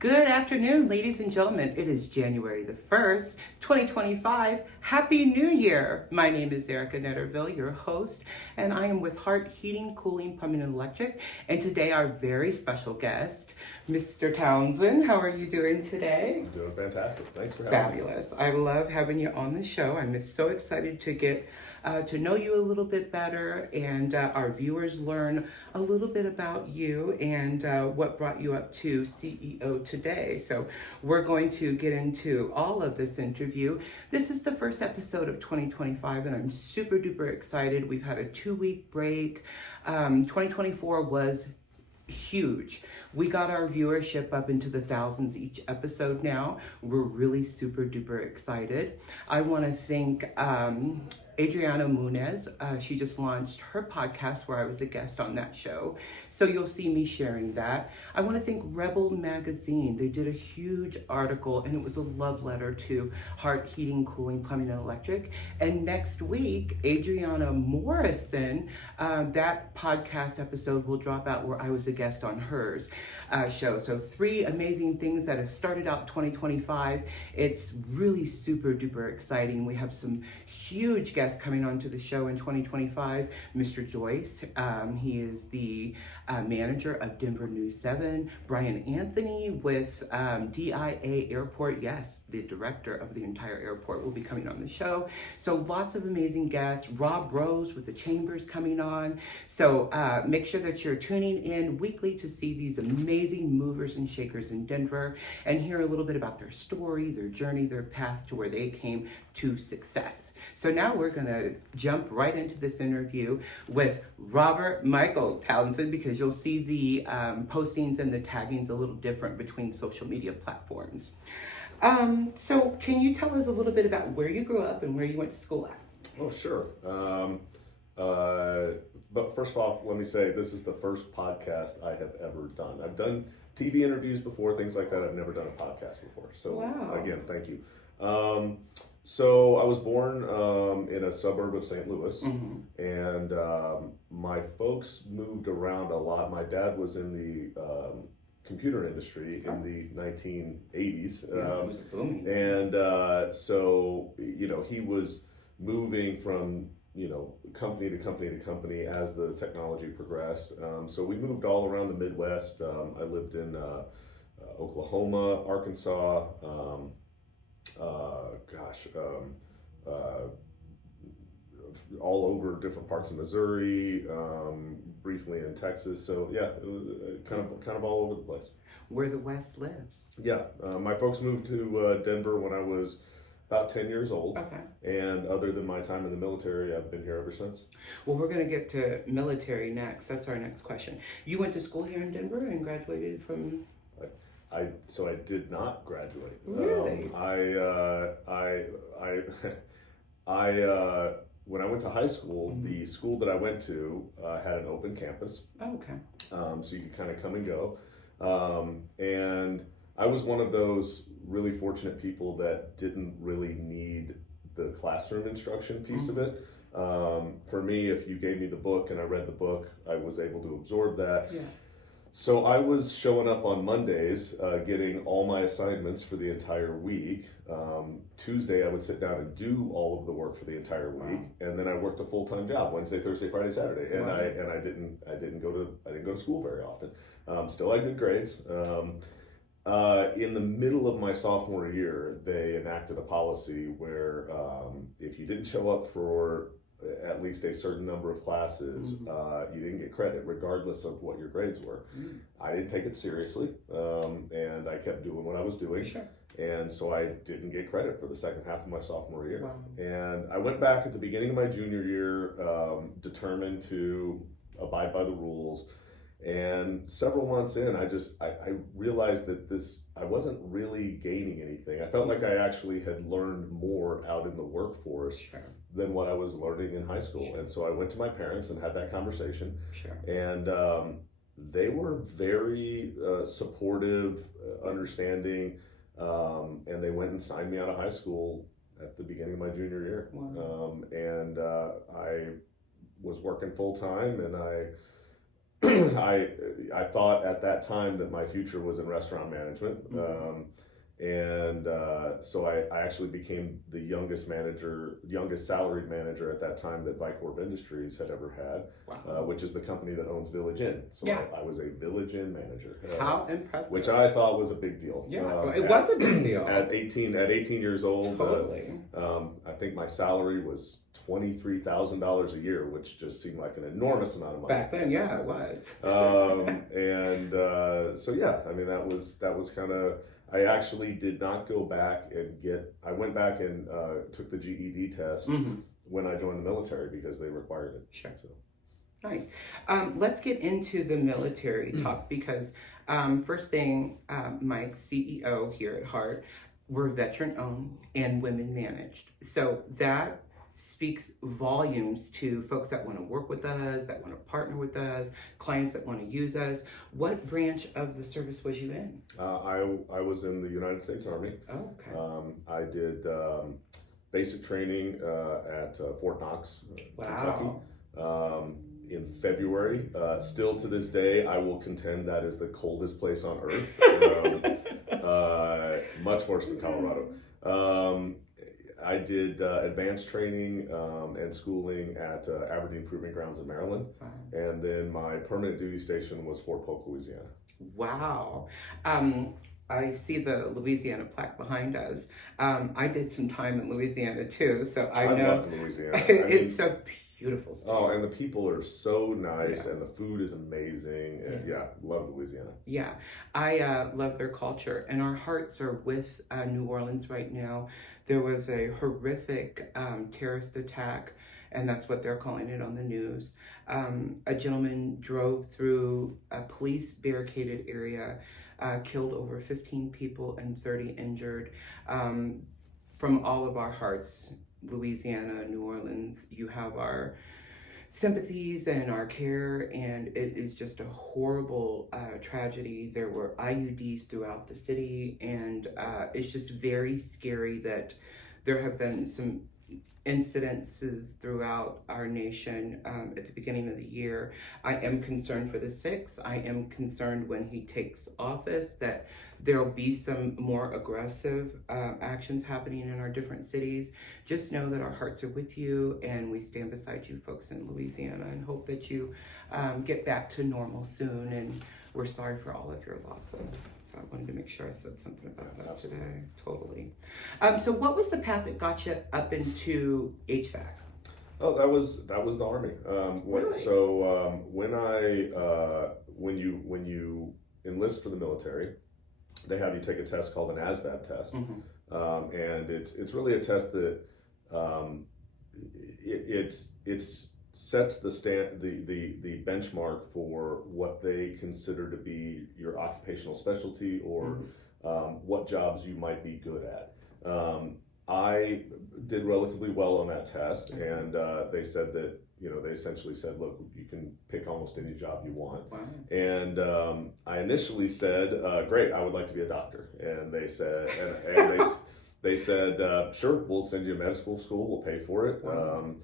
Good afternoon, ladies and gentlemen. It is January the 1st, 2025. Happy New Year. My name is Arica Netterville, your host, and I am with Heart Heating, Cooling, Plumbing, and Electric. And today our very special guest, Mr. Townsend. How are you doing today? I'm doing fantastic. Thanks for having me. Fabulous. I love having you on the show. I'm so excited to get to know you a little bit better, and our viewers learn a little bit about you and what brought you up to CEO today. So we're going to get into all of this interview. This is the first episode of 2025, and I'm super duper excited. We've had a 2-week break. 2024 was huge. We got our viewership up into the thousands each episode now. We're really super duper excited. I want to thank Adriana Munez. She just launched her podcast where I was a guest on that show. So you'll see me sharing that. I want to thank Rebel Magazine. They did a huge article and it was a love letter to Heart Heating, Cooling, Plumbing, and Electric. And next week, Adriana Morrison, that podcast episode will drop out where I was a guest on hers show. So 3 amazing things that have started out 2025. It's really super duper exciting. We have some huge guests coming onto the show in 2025. Mr. Joyce, he is the manager of Denver News 7. Brian Anthony with DIA Airport. Yes, the director of the entire airport will be coming on the show. So lots of amazing guests. Rob Rose with the Chambers coming on. So make sure that you're tuning in weekly to see these amazing movers and shakers in Denver and hear a little bit about their story, their journey, their path to where they came to success. So now we're going to jump right into this interview with Robert Michael Townsend, because you'll see the postings and the taggings a little different between social media platforms. So can you tell us a little bit about where you grew up and where you went to school at? Oh, sure. But first of all, let me say this is the first podcast I have ever done. I've done TV interviews before, things like that. I've never done a podcast before. So wow. Again, thank you. So I was born in a suburb of St. Louis, and my folks moved around a lot. My dad was in the computer industry in the 1980s, it was booming. And so he was moving from company to company to company as the technology progressed. So we moved all around the Midwest. I lived in Oklahoma, Arkansas. All over different parts of Missouri, briefly in Texas. So yeah, it was kind of all over the place. Where the West lives. Yeah, my folks moved to Denver when I was about 10 years old. Okay. And other than my time in the military, I've been here ever since. Well, we're going to get to military next. That's our next question. You went to school here in Denver and graduated from... I did not graduate. Really? When I went to high school, the school that I went to had an open campus. Oh, okay. So you could kind of come and go. And I was one of those really fortunate people that didn't really need the classroom instruction piece of it. For me, if you gave me the book and I read the book, I was able to absorb that. Yeah. So I was showing up on Mondays, getting all my assignments for the entire week. Tuesday, I would sit down and do all of the work for the entire week, and then I worked a full-time job Wednesday, Thursday, Friday, Saturday, and I didn't go to school very often. Still had good grades. In the middle of my sophomore year, they enacted a policy where if you didn't show up for at least a certain number of classes, you didn't get credit regardless of what your grades were. I didn't take it seriously, and I kept doing what I was doing. Sure. And so I didn't get credit for the second half of my sophomore year. Wow. And I went back at the beginning of my junior year, determined to abide by the rules. And several months in, I realized that I wasn't really gaining anything. I felt like I actually had learned more out in the workforce than what I was learning in high school. And so I went to my parents and had that conversation. And they were very supportive, understanding, and they went and signed me out of high school at the beginning of my junior year. Wow. And I was working full time, and I thought at that time that my future was in restaurant management. So I actually became the youngest salaried manager at that time that Vicorp Industries had ever had, which is the company that owns Village Inn. So I was a Village Inn manager. How impressive. Which I thought was a big deal. Yeah, it was a big deal. At 18 years old, totally. I think my salary was $23,000 a year, which just seemed like an enormous amount of money. Back then, yeah, it was. So yeah, I mean, that was kind of, I actually did not go back and I went back and took the GED test when I joined the military because they required it. Sure. So. Nice. Let's get into the military talk because first thing, Mike, CEO here at Heart, we're veteran owned and women managed. So that speaks volumes to folks that want to work with us, that want to partner with us, clients that want to use us. What branch of the service was you in? I was in the United States Army. Oh, okay. I did basic training at Fort Knox, Kentucky. In February. Still to this day, I will contend that is the coldest place on earth. Much worse than Colorado. I did advanced training and schooling at Aberdeen Proving Grounds in Maryland. And then my permanent duty station was Fort Polk, Louisiana. Wow. I see the Louisiana plaque behind us. I did some time in Louisiana too, so I know. Loved Louisiana. It's a beautiful state. Oh, and the people are so nice, and the food is amazing. And love Louisiana. Yeah, I love their culture, and our hearts are with New Orleans right now. There was a horrific terrorist attack, and that's what they're calling it on the news. A gentleman drove through a police barricaded area, killed over 15 people and 30 injured. From all of our hearts, Louisiana, New Orleans, you have our sympathies and our care, and it is just a horrible tragedy. There were IUDs throughout the city, and it's just very scary that there have been some incidences throughout our nation at the beginning of the year. I am concerned for the 6th. I am concerned when he takes office that there'll be some more aggressive actions happening in our different cities. Just know that our hearts are with you and we stand beside you folks in Louisiana and hope that you get back to normal soon, and we're sorry for all of your losses. So I wanted to make sure I said something about that today. Totally. So what was the path that got you up into HVAC? Oh, that was the Army. Really? So when you enlist for the military, they have you take a test called an ASVAB test, and it's really a test that it sets the benchmark for what they consider to be your occupational specialty or what jobs you might be good at. I did relatively well on that test, and they said that, they essentially said, look, you can pick almost any job you want. Wow. And I initially said, great, I would like to be a doctor. And they said, they said, sure, we'll send you to medical school, we'll pay for it. Wow.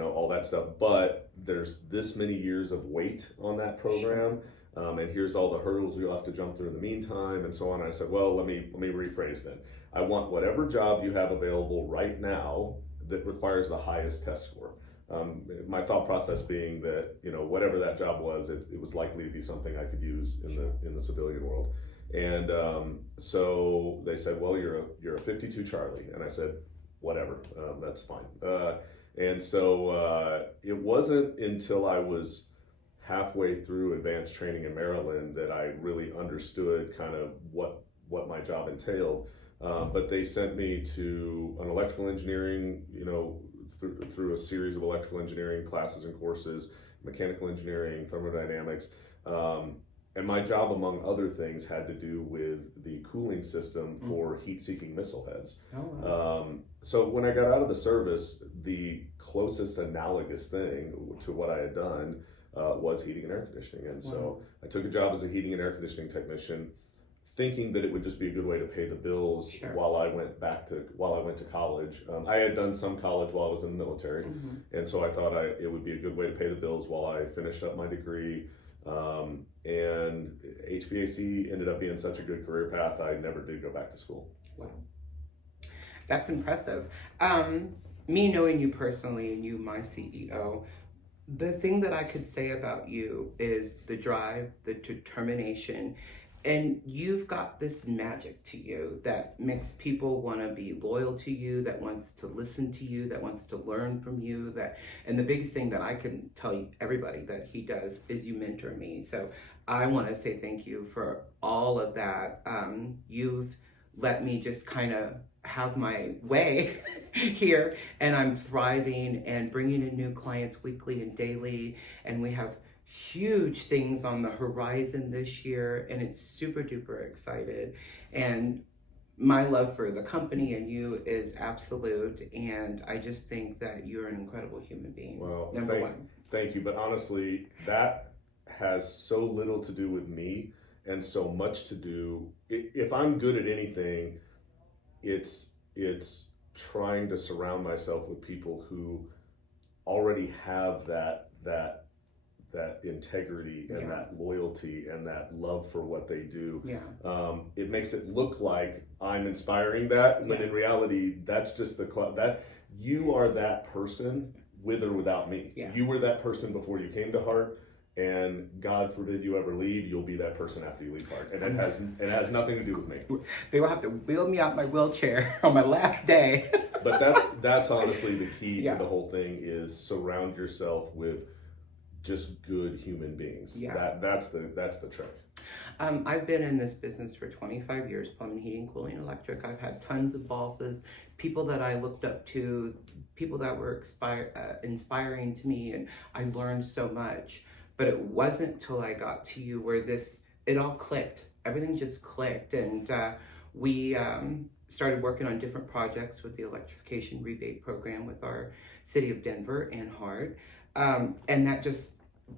All that stuff. But there's this many years of wait on that program. Sure. And here's all the hurdles you'll have to jump through in the meantime, and so on. And I said, well, let me rephrase then. I want whatever job you have available right now that requires the highest test score. My thought process being that, whatever that job was, it was likely to be something I could use in the civilian world. And so they said, well, you're a 52 Charlie, and I said, whatever, that's fine. And so it wasn't until I was halfway through advanced training in Maryland that I really understood kind of what my job entailed. But they sent me to an electrical engineering, through a series of electrical engineering classes and courses, mechanical engineering, thermodynamics. And my job, among other things, had to do with the cooling system for heat-seeking missile heads. Oh, wow. So when I got out of the service, the closest analogous thing to what I had done was heating and air conditioning. And so I took a job as a heating and air conditioning technician, thinking that it would just be a good way to pay the bills while I went to college. I had done some college while I was in the military, and so I thought it would be a good way to pay the bills while I finished up my degree, And HVAC ended up being such a good career path, I never did go back to school. Wow. That's impressive. Me knowing you personally and you, my CEO, the thing that I could say about you is the drive, the determination, and you've got this magic to you that makes people want to be loyal to you, that wants to listen to you, that wants to learn from you. And the biggest thing that I can tell you, everybody, that he does is you mentor me. So I want to say thank you for all of that. You've let me just kind of have my way here, and I'm thriving and bringing in new clients weekly and daily, and we have huge things on the horizon this year, and it's super duper excited. And my love for the company and you is absolute, and I just think that you're an incredible human being. Well, Number one. Thank you, but honestly, that has so little to do with me and so much to do, if I'm good at anything, it's trying to surround myself with people who already have that integrity and that loyalty and that love for what they do. It makes it look like I'm inspiring that, when in reality, that's just that you are that person with or without me. You were that person before you came to Heart, and God forbid you ever leave, you'll be that person after you leave Heart. And it has nothing to do with me. They will have to wheel me out my wheelchair on my last day. But that's honestly the key to the whole thing, is surround yourself with just good human beings. That's the trick. I've been in this business for 25 years, plumbing, heating, cooling, electric. I've had tons of bosses, people that I looked up to, people that were inspiring to me, and I learned so much. But it wasn't till I got to you where it all clicked. Everything just clicked, and we started working on different projects with the electrification rebate program with our city of Denver and Heart. And that just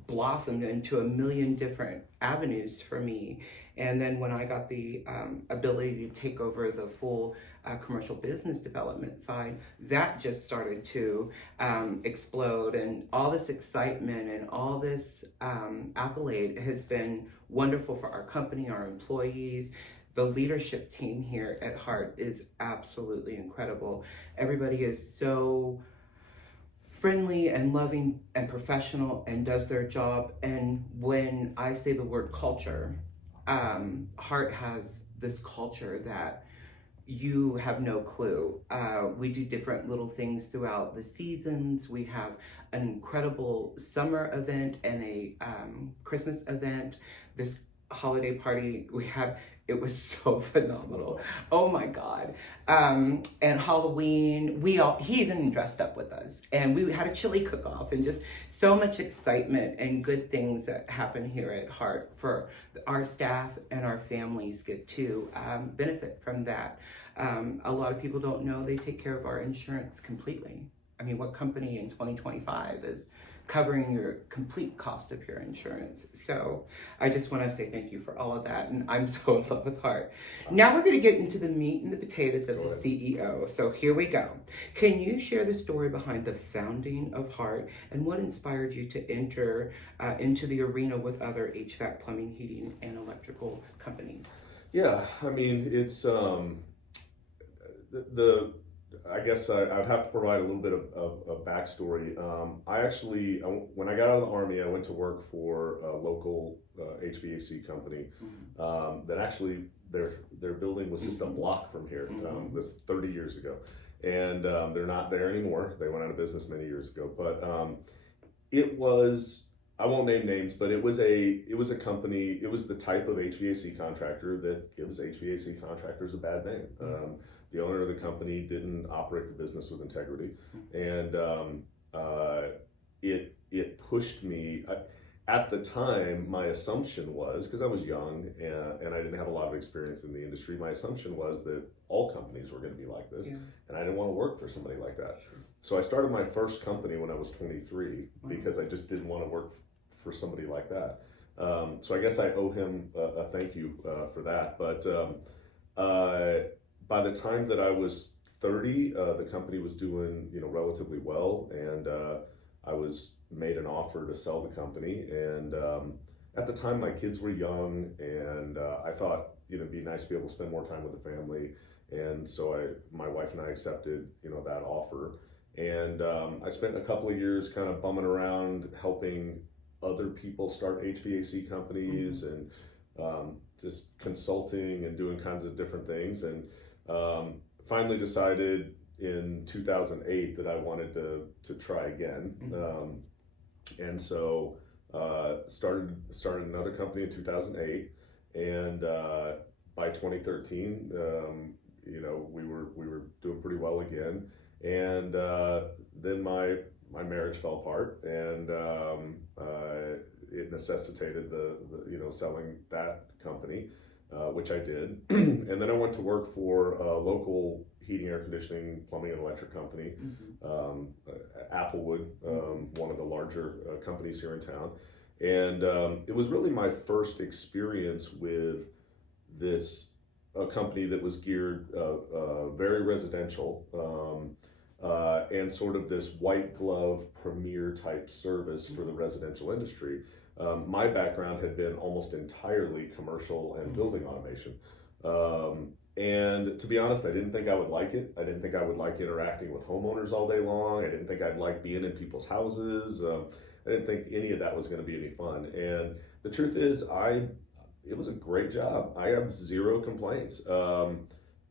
blossomed into a million different avenues for me. And then when I got the ability to take over the full commercial business development side, that just started to explode. And all this excitement and all this accolade has been wonderful for our company, our employees. The leadership team here at Heart is absolutely incredible. Everybody is so friendly and loving and professional and does their job. And when I say the word culture, Heart has this culture that you have no clue. We do different little things throughout the seasons. We have an incredible summer event and a Christmas event. This holiday party we had, it was so phenomenal. Oh my God. And Halloween, he even dressed up with us, and we had a chili cook-off, and just so much excitement and good things that happen here at Heart for our staff, and our families get to benefit from that. A lot of people don't know they take care of our insurance completely. I mean, what company in 2025 is covering your complete cost of your insurance? So I just want to say thank you for all of that, and I'm so in love with Heart. Now we're going to get into the meat and the potatoes of the CEO. So here we go. Can you share the story behind the founding of Heart, and what inspired you to enter into the arena with other HVAC, plumbing, heating, and electrical companies? Yeah, I mean, it's I guess I'd have to provide a little bit of backstory. When I got out of the Army, I went to work for a local HVAC company that actually their building was just a block from here. This 30 years ago, and they're not there anymore. They went out of business many years ago. But it was, I won't name names, but it was a company. It was the type of HVAC contractor that gives HVAC contractors a bad name. The owner of the company didn't operate the business with integrity, and it pushed me. At the time, my assumption was, because I was young and I didn't have a lot of experience in the industry, my assumption was that all companies were going to be like this, and I didn't want to work for somebody like that. So I started my first company when I was 23 because I just didn't want to work for somebody like that. So I guess I owe him a thank you for that. But by the time that I was 30, the company was doing relatively well, and I was made an offer to sell the company, and at the time my kids were young, and I thought, it'd be nice to be able to spend more time with the family. And so my wife and I accepted, that offer. And I spent a couple of years kind of bumming around helping other people start HVAC companies, and just consulting and doing kinds of different things. And finally decided in 2008 that I wanted to try again. And so started another company in 2008, and by 2013, we were doing pretty well again. And then my marriage fell apart, and it necessitated the selling that company, which I did. And then I went to work for a local heating, air conditioning, plumbing, and electric company, Applewood, one of the larger companies here in town. And it was really my first experience with a company that was geared very residential, and sort of this white glove premier type service for the residential industry. My background had been almost entirely commercial and building automation. And to be honest, I didn't think I would like it. I didn't think I would like interacting with homeowners all day long. I didn't think I'd like being in people's houses. I didn't think any of that was going to be any fun. And the truth is, it was a great job. I have zero complaints. It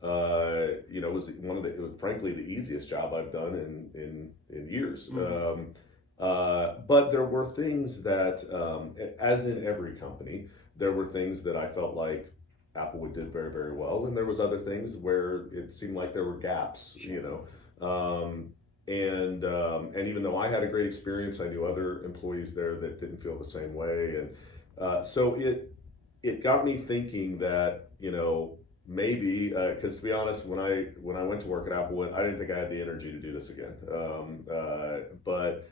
was frankly the easiest job I've done in years. But there were things that, as in every company, there were things that I felt like Applewood did very, very well, and there was other things where it seemed like there were gaps, and even though I had a great experience, I knew other employees there that didn't feel the same way, and so it got me thinking that maybe, because to be honest, when I went to work at Applewood, I didn't think I had the energy to do this again, but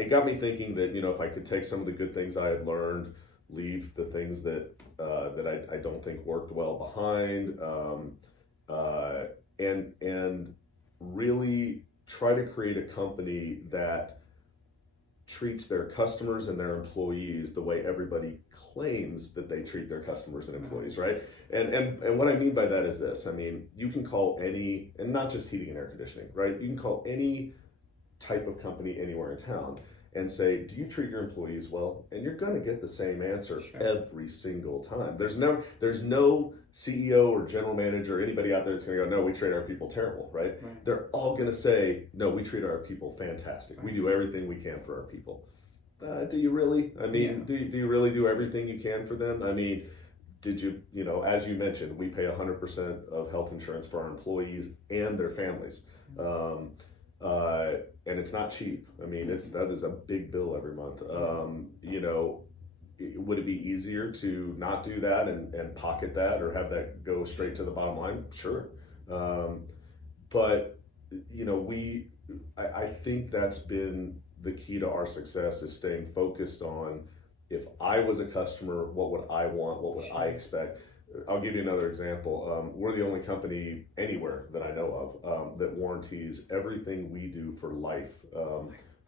it got me thinking that if I could take some of the good things I had learned, leave the things that I don't think worked well behind, and really try to create a company that treats their customers and their employees the way everybody claims that they treat their customers and employees, right? And what I mean by that is this. I mean, you can call any, and not just heating and air conditioning, right? You can call any type of company anywhere in town and say, do you treat your employees well? And you're going to get the same answer every single time. There's no CEO or general manager or anybody out there that's going to go, no, we treat our people terrible, right? They're all going to say, no, we treat our people fantastic. We do everything we can for our people. Do you really? I mean, do you really do everything you can for them? I mean, did you, as you mentioned, we pay 100% of health insurance for our employees and their families. And it's not cheap. I mean, that is a big bill every month. Would it be easier to not do that and pocket that, or have that go straight to the bottom line? Sure. But I think that's been the key to our success, is staying focused on, if I was a customer, what would I want? What would I expect? I'll give you another example. We're the only company anywhere that I know of that warranties everything we do for life,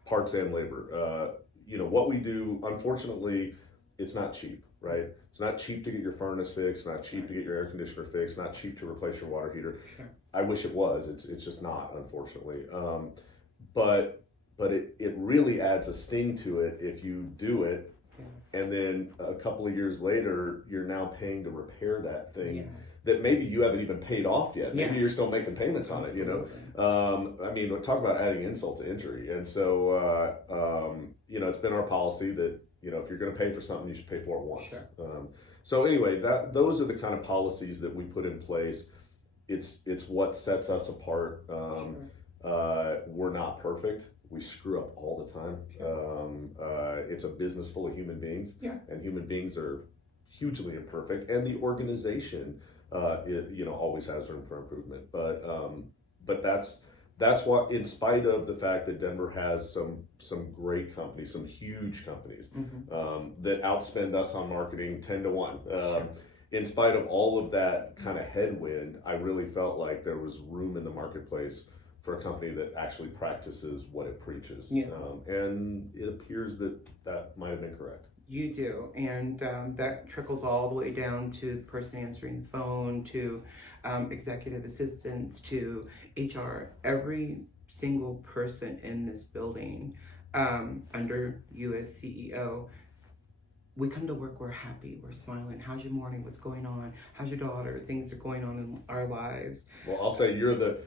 parts and labor. What we do, unfortunately, it's not cheap, right? It's not cheap to get your furnace fixed. It's not cheap to get your air conditioner fixed. It's not cheap to replace your water heater. I wish it was. It's just not, unfortunately. But it really adds a sting to it if you do it, and then a couple of years later, you're now paying to repair that thing that maybe you haven't even paid off yet. Maybe you're still making payments on it, I mean, we'll talk about adding insult to injury. And so, it's been our policy that, if you're going to pay for something, you should pay for it once. So anyway, those are the kind of policies that we put in place. It's what sets us apart. We're not perfect. We screw up all the time. It's a business full of human beings, and human beings are hugely imperfect, and the organization, always has room for improvement. But that's what, in spite of the fact that Denver has some great companies, some huge companies that outspend us on marketing 10 to 1. In spite of all of that kind of headwind, I really felt like there was room in the marketplace for a company that actually practices what it preaches. And it appears that might have been correct. You do, and that trickles all the way down to the person answering the phone, to executive assistants, to HR. Every single person in this building, under you as CEO, we come to work, we're happy, we're smiling. How's your morning? What's going on? How's your daughter? Things are going on in our lives. Well, I'll say you're the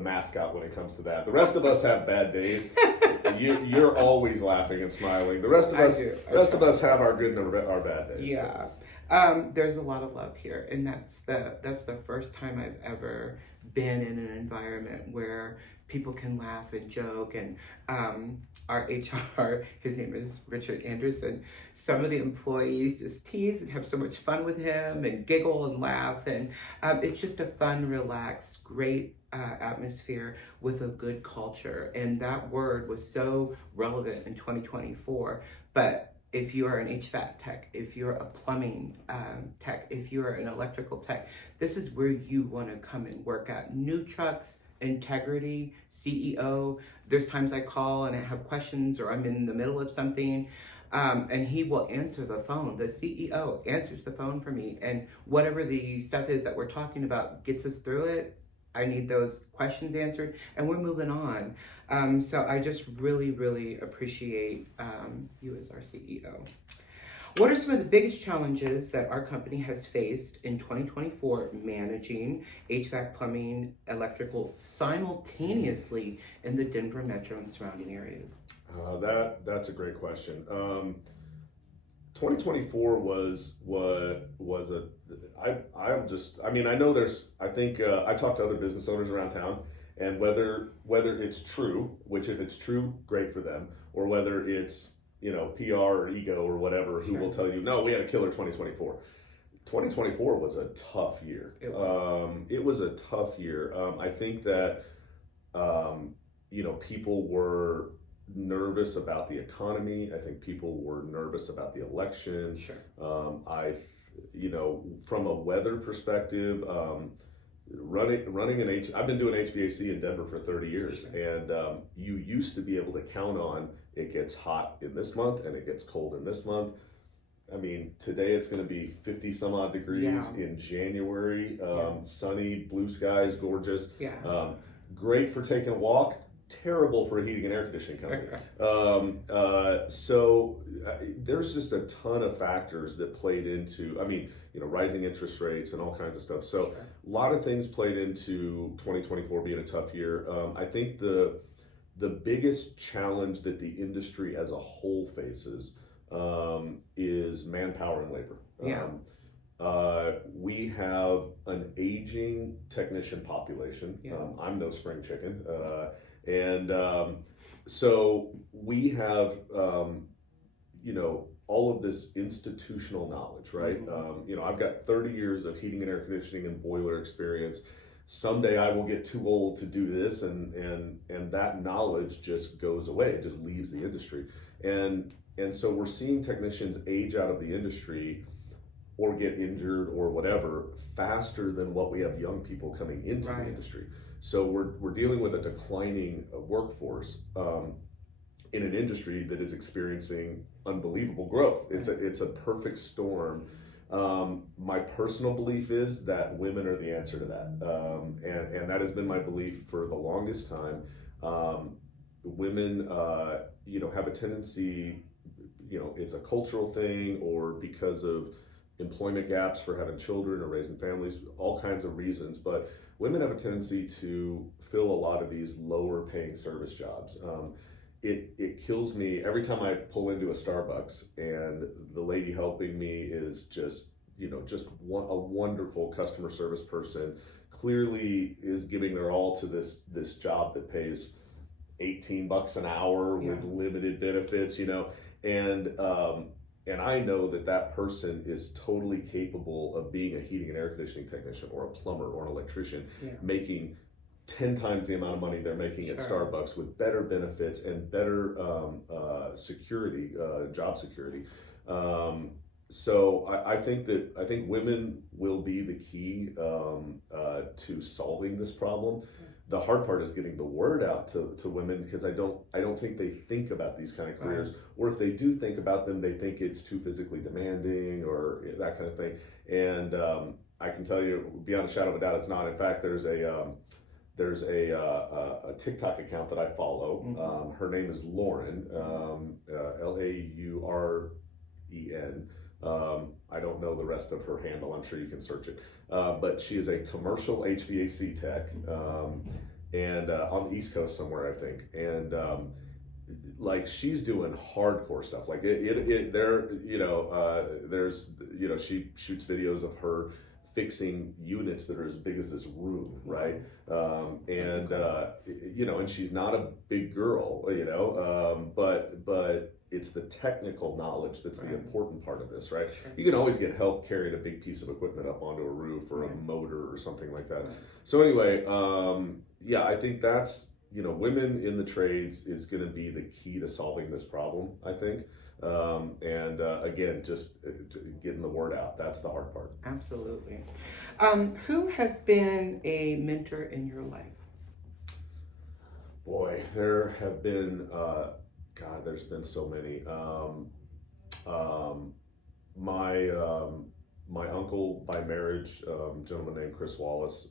mascot when it comes to that. The rest of us have bad days. You're always laughing and smiling. The rest of us have our good and our bad days. Yeah. There's a lot of love here, and that's the first time I've ever been in an environment where people can laugh and joke. And our HR, his name is Richard Anderson, some of the employees just tease and have so much fun with him and giggle and laugh, and it's just a fun, relaxed, great atmosphere with a good culture. And that word was so relevant in 2024. But if you are an HVAC tech, if you're a plumbing tech, if you're an electrical tech, this is where you want to come and work at. New trucks, integrity, CEO. There's times I call and I have questions, or I'm in the middle of something, and he will answer the phone. The CEO answers the phone for me, and whatever the stuff is that we're talking about gets us through it. I need those questions answered, and we're moving on. So I just really, really appreciate you as our CEO. What are some of the biggest challenges that our company has faced in 2024 managing HVAC, plumbing, electrical simultaneously in the Denver metro and surrounding areas? That's a great question. 2024 was I know I think I talk to other business owners around town, and whether it's true, which if it's true, great for them, or whether it's PR or ego or whatever, who will tell you, no, we had a killer 2024. 2024 was a tough year. It was a tough year. I think that people were nervous about the economy. I think people were nervous about the election. Sure. From a weather perspective, I've been doing HVAC in Denver for 30 years, sure. And you used to be able to count on it gets hot in this month and it gets cold in this month. I mean, today it's going to be 50 some odd degrees in January, sunny, blue skies, gorgeous. Yeah. Great for taking a walk. Terrible for a heating and air conditioning company. So there's just a ton of factors that played into, rising interest rates and all kinds of stuff. So a lot of things played into 2024 being a tough year. I think the biggest challenge that the industry as a whole faces is manpower and labor. We have an aging technician population. I'm no spring chicken. So we have, all of this institutional knowledge, right? Mm-hmm. I've got 30 years of heating and air conditioning and boiler experience. Someday I will get too old to do this, and that knowledge just goes away. It just leaves the industry. And so we're seeing technicians age out of the industry or get injured or whatever faster than what we have young people coming into the industry. So we're dealing with a declining workforce in an industry that is experiencing unbelievable growth. It's a perfect storm. My personal belief is that women are the answer to that, and that has been my belief for the longest time. Women, have a tendency, it's a cultural thing, or because of employment gaps for having children or raising families, all kinds of reasons, but women have a tendency to fill a lot of these lower paying service jobs. It kills me every time I pull into a Starbucks and the lady helping me is just a wonderful customer service person, clearly is giving their all to this job that pays $18 an hour with limited benefits, and I know that person is totally capable of being a heating and air conditioning technician or a plumber or an electrician, making 10 times the amount of money they're making at Starbucks with better benefits and better security, job security. So I think women will be the key to solving this problem. the hard part is getting the word out to women, because I don't think they think about these kind of careers, or if they do think about them, they think it's too physically demanding or that kind of thing. And I can tell you beyond a shadow of a doubt, it's not. In fact, there's a TikTok account that I follow. Mm-hmm. Her name is Lauren, Lauren. I don't know the rest of her handle. I'm sure you can search it. But she is a commercial HVAC tech, and on the East Coast somewhere, I think. And like, she's doing hardcore stuff. Like she shoots videos of her fixing units that are as big as this room, right? And she's not a big girl, but it's the technical knowledge that's the important part of this, right? Sure. You can always get help carrying a big piece of equipment up onto a roof or a motor or something like that. So anyway, I think that's, women in the trades is going to be the key to solving this problem, I think. Again, just getting the word out. That's the hard part. Absolutely. Who has been a mentor in your life? Boy, there have been, there's been so many. My uncle by marriage, gentleman named Chris Wallace,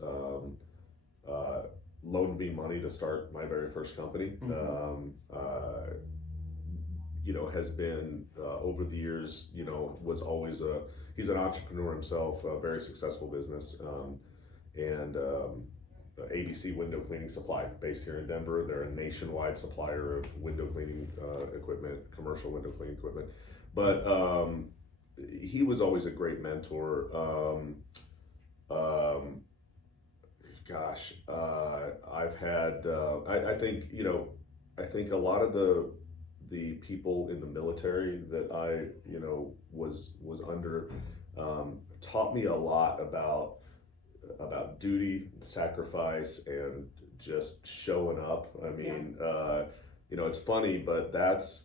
loaned me money to start my very first company. Has been over the years, was always he's an entrepreneur himself, a very successful business, and ABC Window Cleaning Supply, based here in Denver. They're a nationwide supplier of window cleaning equipment, commercial window cleaning equipment. But he was always a great mentor. I've had, I think a lot of the people in the military that I, was under, taught me a lot about duty, sacrifice, and just showing up. I mean, it's funny, but that's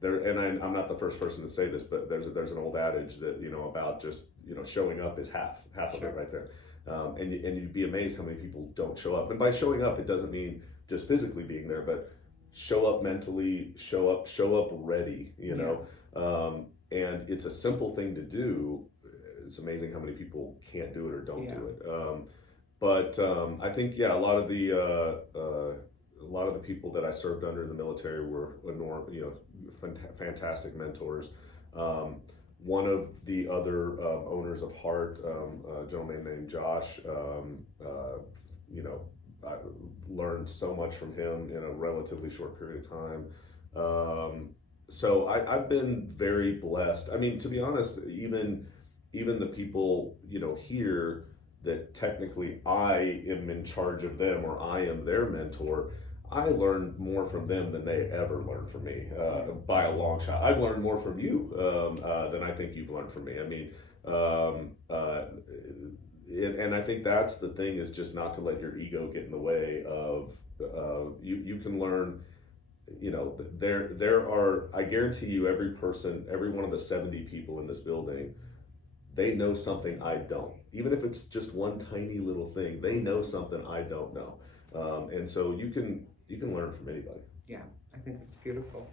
there. And I'm not the first person to say this, but there's an old adage that, about just, showing up is half of it right there. And you'd be amazed how many people don't show up. And by showing up, it doesn't mean just physically being there, but show up mentally, show up ready, and it's a simple thing to do. It's amazing how many people can't do it or don't do it. But I think, a lot of the people that I served under in the military were fantastic mentors. One of the other owners of Heart, a gentleman named Josh, I learned so much from him in a relatively short period of time. So I've been very blessed. I mean, to be honest, even the people, here that technically I am in charge of them, or I am their mentor, I learned more from them than they ever learned from me, by a long shot. I've learned more from you than I think you've learned from me. I mean, and I think that's the thing, is just not to let your ego get in the way of, you can learn, there are, I guarantee you, every one of the 70 people in this building, they know something I don't. Even if it's just one tiny little thing, they know something I don't know. And so you can learn from anybody. Yeah, I think that's beautiful.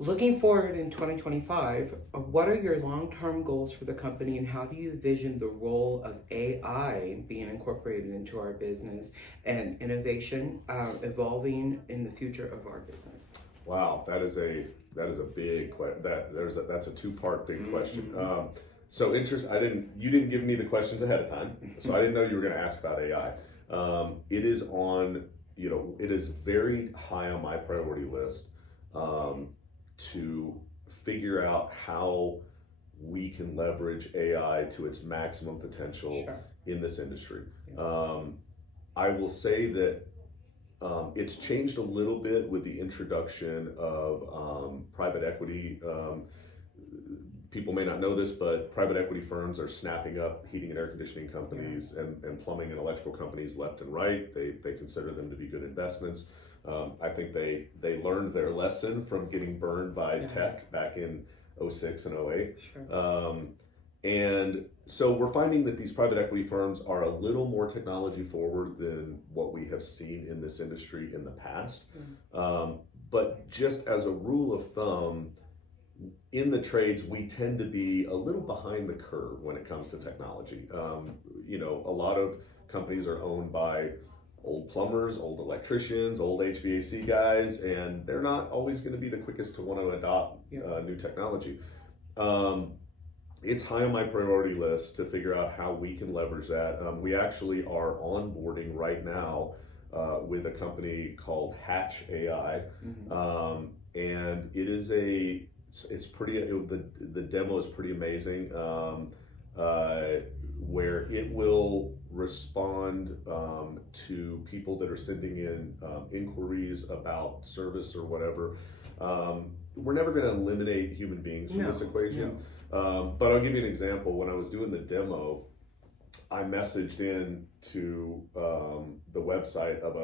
Looking forward in 2025, what are your long-term goals for the company, and how do you envision the role of AI being incorporated into our business and innovation evolving in the future of our business? Wow, that is a big question. That's a two-part big question. So you didn't give me the questions ahead of time, so I didn't know you were going to ask about AI. It is very high on my priority list. To figure out how we can leverage AI to its maximum potential in this industry. I will say that it's changed a little bit with the introduction of private equity. People may not know this, but private equity firms are snapping up heating and air conditioning companies and plumbing and electrical companies left and right. They consider them to be good investments. I think they learned their lesson from getting burned by tech back in 06 and 08. And so we're finding that these private equity firms are a little more technology forward than what we have seen in this industry in the past. But just as a rule of thumb, in the trades, we tend to be a little behind the curve when it comes to technology. A lot of companies are owned by old plumbers, old electricians, old HVAC guys, and they're not always going to be the quickest to want to adopt new technology. It's high on my priority list to figure out how we can leverage that. We actually are onboarding right now with a company called Hatch AI, and it's pretty. The demo is pretty amazing. Where it will respond to people that are sending in inquiries about service or whatever. We're never going to eliminate human beings from this equation. But I'll give you an example. When I was doing the demo, I messaged in to the website of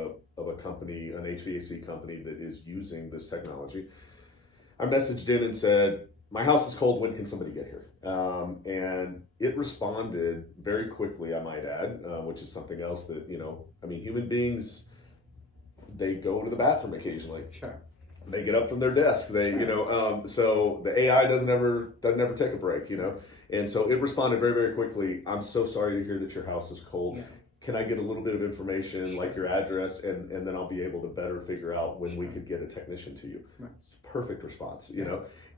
a company, an HVAC company that is using this technology. I messaged in and said, "My house is cold, when can somebody get here?" And it responded very quickly, I might add, which is something else that, human beings, they go to the bathroom occasionally. Sure. They get up from their desk. So the AI doesn't ever take a break, And so it responded very, very quickly. "I'm so sorry to hear that your house is cold. Can I get a little bit of information, like your address, and then I'll be able to better figure out when we could get a technician to you." Right. Perfect response,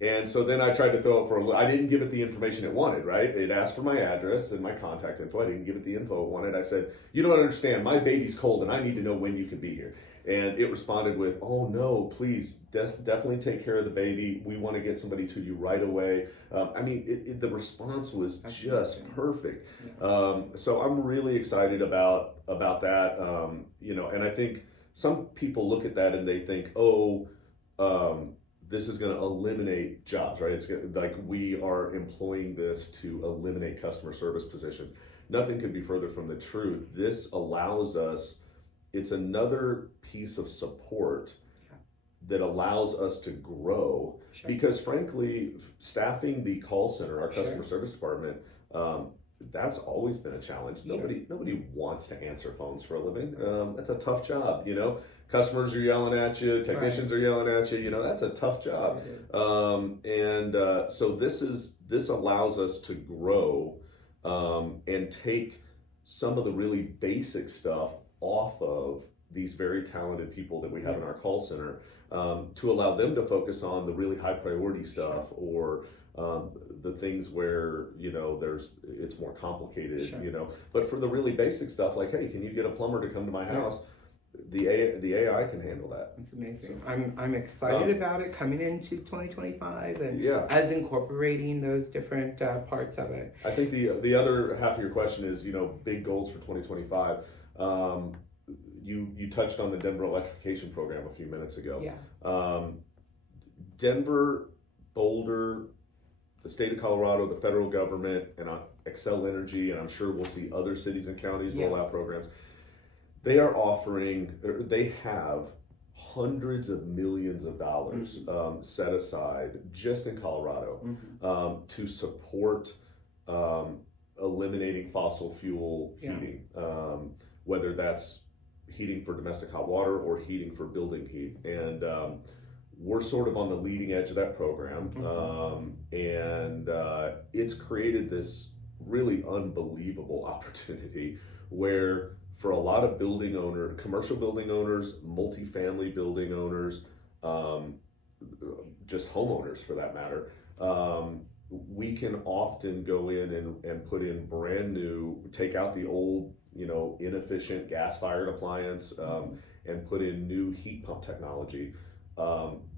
And so then I tried to throw it for I didn't give it the information it wanted, right? It asked for my address and my contact info. I didn't give it the info it wanted. I said, "You don't understand. My baby's cold and I need to know when you can be here." And it responded with, "Oh no, please definitely take care of the baby. We want to get somebody to you right away." The response was just perfect. So I'm really excited about that. And I think some people look at that and they think, this is going to eliminate jobs, right? It's like we are employing this to eliminate customer service positions. Nothing could be further from the truth. This allows us. It's another piece of support that allows us to grow because, frankly, staffing the call center, our customer service department, that's always been a challenge. Nobody wants to answer phones for a living. That's a tough job, Customers are yelling at you, technicians are yelling at you. That's a tough job. So this allows us to grow and take some of the really basic stuff off of these very talented people that we have in our call center to allow them to focus on the really high priority stuff or the things where it's more complicated. But for the really basic stuff, like, hey, can you get a plumber to come to my house? The AI can handle that. It's amazing. I'm excited about it coming into 2025 and as incorporating those different parts of it. I think the other half of your question is big goals for 2025. You touched on the Denver electrification program a few minutes ago. Denver, Boulder, the state of Colorado, the federal government, and Xcel Energy, and I'm sure we'll see other cities and counties roll out programs. They have hundreds of millions of dollars set aside just in Colorado to support eliminating fossil fuel heating, whether that's heating for domestic hot water or heating for building heat. And we're sort of on the leading edge of that program. And it's created this really unbelievable opportunity where for a lot of commercial building owners, multifamily building owners, just homeowners for that matter, we can often go in and put in brand new, take out the old, inefficient gas-fired appliance and put in new heat pump technology.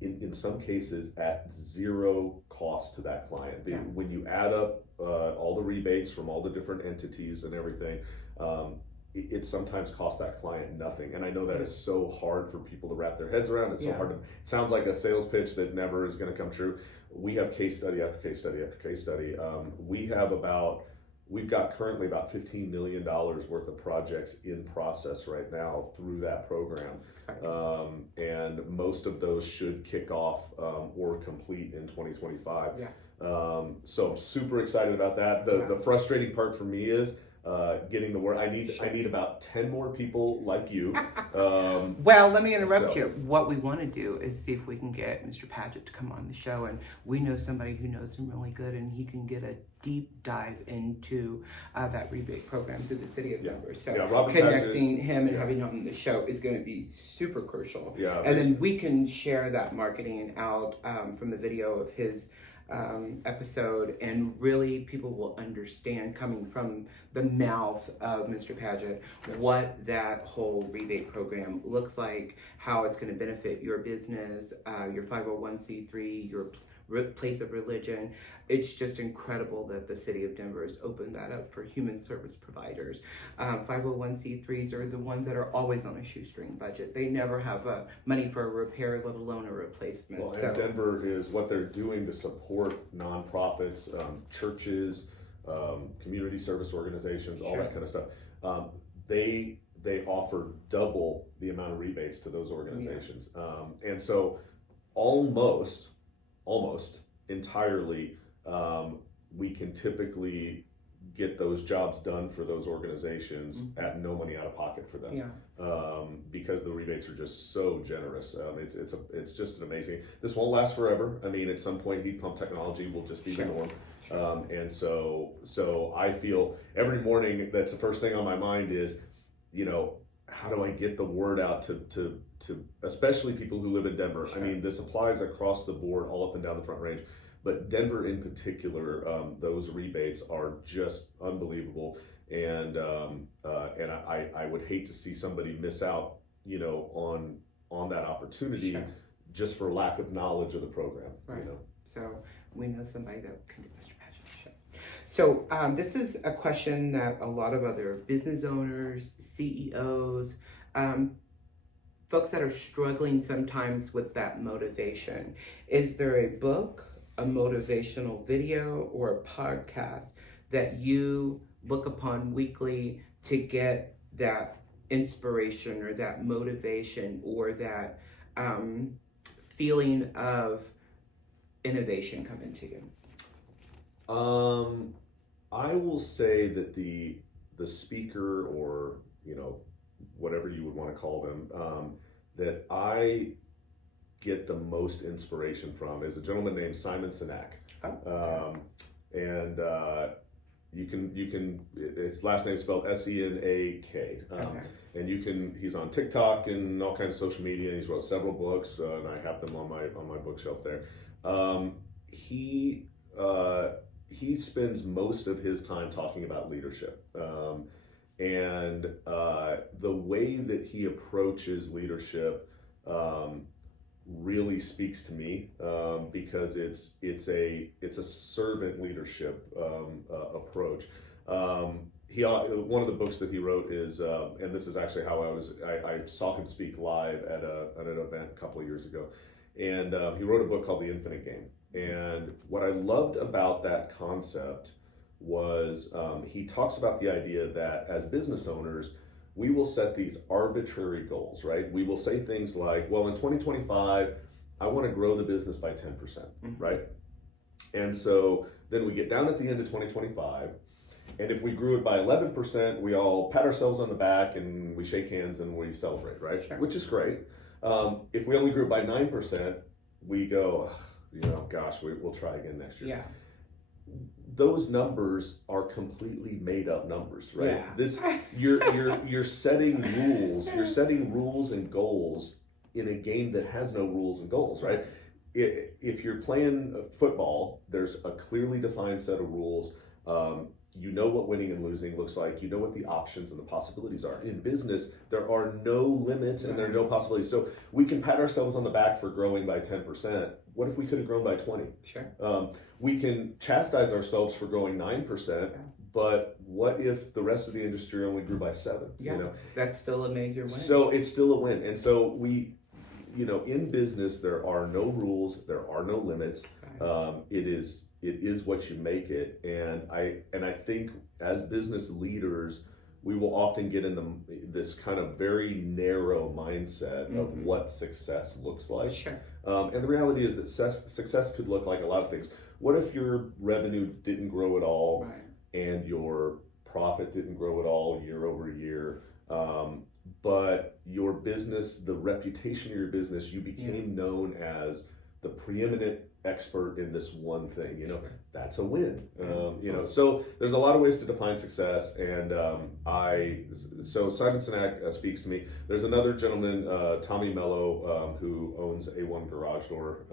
In some cases at zero cost to that client. When you add up all the rebates from all the different entities and everything, it sometimes costs that client nothing. And I know that is so hard for people to wrap their heads around. It's so hard it sounds like a sales pitch that never is going to come true. We have case study after case study after case study. We've got currently about $15 million worth of projects in process right now through that program. And most of those should kick off or complete in 2025. So I'm super excited about that. The frustrating part for me is getting the word. I need about 10 more people like you. Well, let me interrupt you. What we want to do is see if we can get Mr. Paget to come on the show, and we know somebody who knows him really good, and he can get a deep dive into that rebate program through the city of Denver. So Robert connecting Paget, him and having him on the show is going to be super crucial. Yeah, and then we can share that marketing out from the video of his episode, and really people will understand, coming from the mouth of Mr. Paget, what that whole rebate program looks like, how it's going to benefit your business, your 501c3, your place of religion. It's just incredible that the city of Denver has opened that up for human service providers. 501c3s are the ones that are always on a shoestring budget. They never have money for a repair, let alone a replacement. Well, and Denver is what they're doing to support nonprofits, churches, community service organizations, all that kind of stuff. They offer double the amount of rebates to those organizations, and so almost entirely, we can typically get those jobs done for those organizations at no money out of pocket for them, because the rebates are just so generous. It's just an amazing. This won't last forever. I mean, at some point, heat pump technology will just be the norm. And so I feel every morning that's the first thing on my mind is, how do I get the word out to especially people who live in Denver? I mean, this applies across the board, all up and down the Front Range, but Denver in particular, those rebates are just unbelievable, and I would hate to see somebody miss out, on that opportunity just for lack of knowledge of the program. Right. So we know somebody that can do Mr. Paget's show. So this is a question that a lot of other business owners, CEOs, folks that are struggling sometimes with that motivation. Is there a book, a motivational video, or a podcast that you look upon weekly to get that inspiration or that motivation or that feeling of innovation coming to you? I will say that the speaker, or whatever you would want to call them, that I get the most inspiration from is a gentleman named Simon Sinek. And you can his last name is spelled Senak. And he's on TikTok and all kinds of social media, and he's wrote several books, and I have them on my bookshelf there. He spends most of his time talking about leadership, and the way that he approaches leadership really speaks to me, because it's a servant leadership approach. One of the books that he wrote is, and this is actually how I saw him speak live at an event a couple of years ago, and he wrote a book called The Infinite Game. And what I loved about that concept was he talks about the idea that as business owners, we will set these arbitrary goals, right? We will say things like, well, in 2025, I want to grow the business by 10%, right? And so then we get down at the end of 2025, and if we grew it by 11%, we all pat ourselves on the back and we shake hands and we celebrate, right? Sure. Which is great. If we only grew by 9%, we go, gosh, we'll try again next year. Yeah. Those numbers are completely made up numbers, right? Yeah. You're setting rules. You're setting rules and goals in a game that has no rules and goals, right? If you're playing football, there's a clearly defined set of rules. You know what winning and losing looks like. You know what the options and the possibilities are. In business, there are no limits and there are no possibilities. So we can pat ourselves on the back for growing by 10%. What if we could have grown by 20? Sure. We can chastise ourselves for growing 9%, but what if the rest of the industry only grew by 7? Yeah, that's still a major win. So it's still a win. And so we, in business, there are no rules, there are no limits. It is what you make it. And I think as business leaders, we will often get in this kind of very narrow mindset of what success looks like. Sure. And the reality is that success could look like a lot of things. what if your revenue didn't grow at all, Right. and your profit didn't grow at all year over year, but your business, the reputation of your business, you became known as the preeminent expert in this one thing, that's a win. So there's a lot of ways to define success, and so Simon Sinek speaks to me. There's another gentleman, Tommy Mello, who owns A1 Garage Door,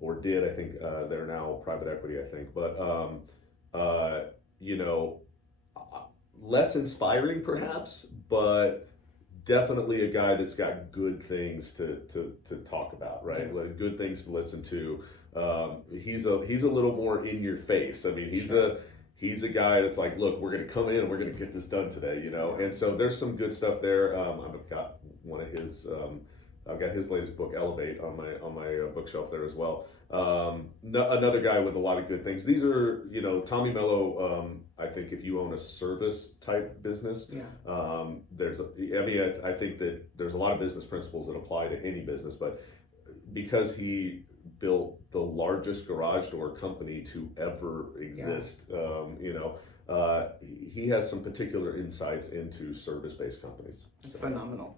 or did, I think. They're now private equity, I think, but less inspiring perhaps, but definitely a guy that's got good things to talk about, right? Like, good things to listen to. He's a little more in your face. I mean, he's a guy that's like, look, we're going to come in and we're going to get this done today, And so there's some good stuff there. I've got one of his. I've got his latest book, Elevate, on my bookshelf there as well. Another guy with a lot of good things. These are, Tommy Mello. I think if you own a service type business, I think that there's a lot of business principles that apply to any business, but because he built the largest garage door company to ever exist, he has some particular insights into service-based companies. It's phenomenal.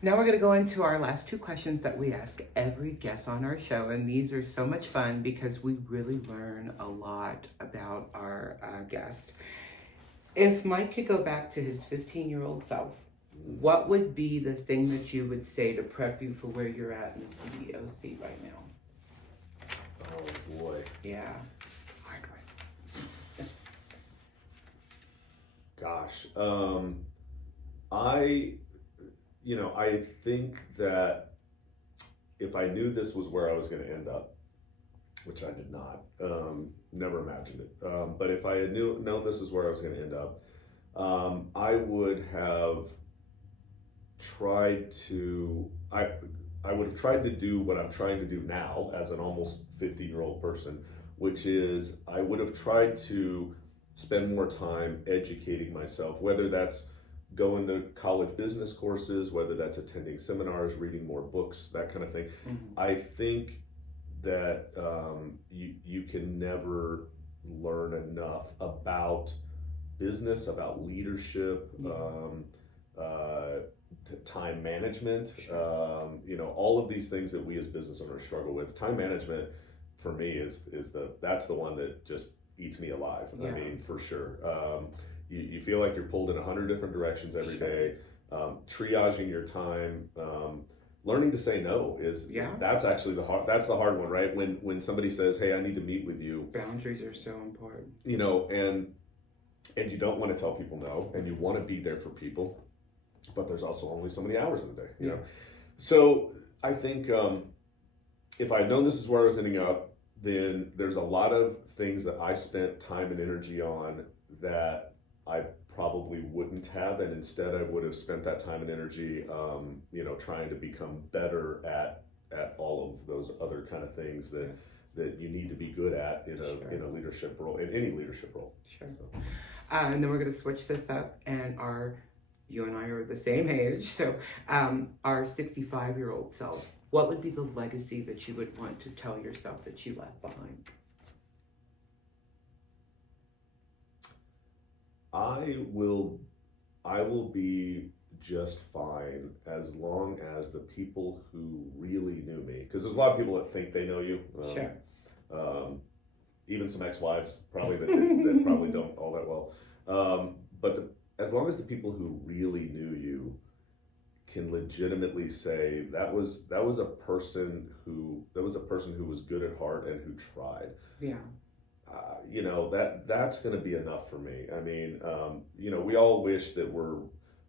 Now we're going to go into our last two questions that we ask every guest on our show, and these are so much fun because we really learn a lot about our guest. If Mike could go back to his 15-year-old self, what would be the thing that you would say to prep you for where you're at in the CEO seat right now? Oh boy. Yeah. Hard one. Gosh. I think that if I knew this was where I was going to end up, which I did not, never imagined it. But if I had known this is where I was going to end up, I would have tried to. I would have tried to do what I'm trying to do now as an almost 50-year-old person, which is I would have tried to spend more time educating myself, whether that's going to college business courses, whether that's attending seminars, reading more books, that kind of thing. Mm-hmm. I think that you can never learn enough about business, about leadership, time management, all of these things that we as business owners struggle with. Time management for me is that's the one that just eats me alive. Yeah. I mean, for sure. You feel like you're pulled in 100 different directions every day. Triaging your time, learning to say no that's actually the hard one, right? When somebody says, "Hey, I need to meet with you," boundaries are so important. And you don't want to tell people no, and you want to be there for people, but there's also only so many hours in the day. You know? So I think if I'd known this is where I was ending up, then there's a lot of things that I spent time and energy on that I probably wouldn't have, and instead I would have spent that time and energy, trying to become better at all of those other kind of things that you need to be good at in a leadership role, in any leadership role. Sure. So. And then we're going to switch this up, and you and I are the same age, so our 65-year-old self, what would be the legacy that you would want to tell yourself that you left behind? I will be just fine as long as the people who really knew me, because there's a lot of people that think they know you. Sure. Even some ex-wives probably that probably don't all that well. But as long as the people who really knew you can legitimately say that was a person who was good at heart and who tried. Yeah. That's going to be enough for me. I mean, we all wish that we're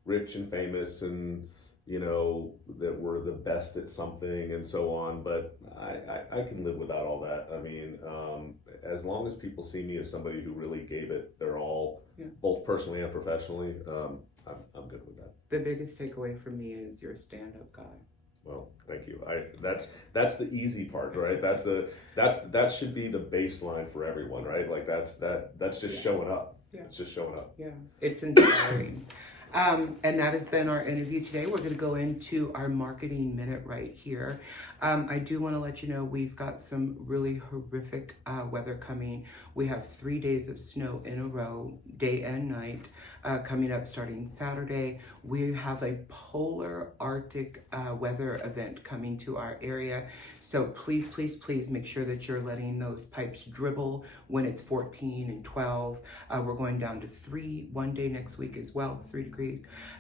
rich and famous and, that we're the best at something and so on, but I can live without all that. I mean, as long as people see me as somebody who really gave it their all, both personally and professionally, I'm good with that. The biggest takeaway for me is you're a stand-up guy. Well, thank you. That's the easy part, right? That should be the baseline for everyone, right? Like that's just showing up. Yeah. It's just showing up. Yeah, it's inspiring. And that has been our interview today. We're going to go into our marketing minute right here. I do want to let you know we've got some really horrific weather coming. We have 3 days of snow in a row, day and night, coming up starting Saturday. We have a polar Arctic weather event coming to our area. So please, please, please make sure that you're letting those pipes dribble when it's 14 and 12. We're going down to 3 one day next week as well, 3 degrees.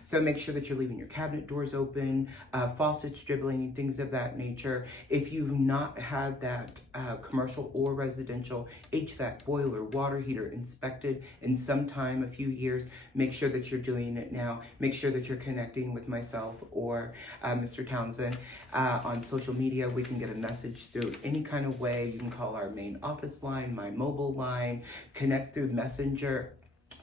So make sure that you're leaving your cabinet doors open, faucets dribbling, things of that nature. If you've not had that commercial or residential HVAC, boiler, water heater inspected in some time, a few years, make sure that you're doing it now. Make sure that you're connecting with myself or Mr. Townsend on social media. We can get a message through any kind of way. You can call our main office line, my mobile line, connect through Messenger.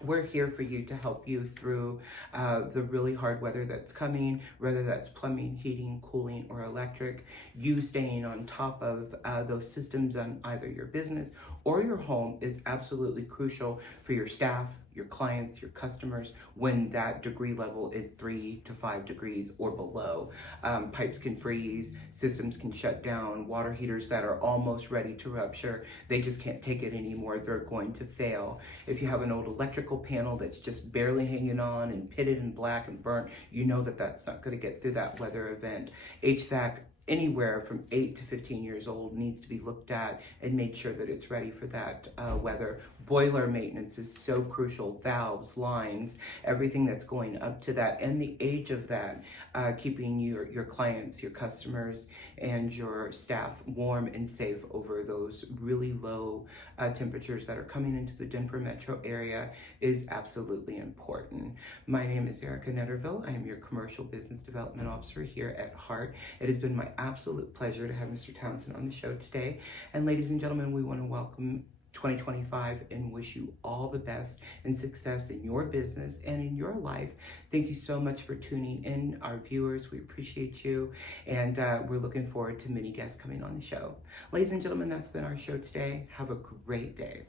We're here for you to help you through the really hard weather that's coming, whether that's plumbing, heating, cooling, or electric. You staying on top of those systems on either your business or your home is absolutely crucial for your staff, your clients, your customers when that degree level is 3 to 5 degrees or below. Pipes can freeze, systems can shut down, water heaters that are almost ready to rupture, they just can't take it anymore, they're going to fail. If you have an old electrical panel that's just barely hanging on and pitted and black and burnt, you know that that's not going to get through that weather event. HVAC anywhere from 8 to 15 years old needs to be looked at and made sure that it's ready for that weather. Boiler maintenance is so crucial. Valves, lines, everything that's going up to that, and the age of that, keeping your clients, your customers, and your staff warm and safe over those really low temperatures that are coming into the Denver metro area is absolutely important. My name is Arica Netterville. I am your Commercial Business Development Officer here at Heart. It has been my absolute pleasure to have Mr. Townsend on the show today. And ladies and gentlemen, we want to welcome 2025 and wish you all the best and success in your business and in your life. Thank you so much for tuning in, our viewers. We appreciate you, and we're looking forward to many guests coming on the show. Ladies and gentlemen, that's been our show today. Have a great day.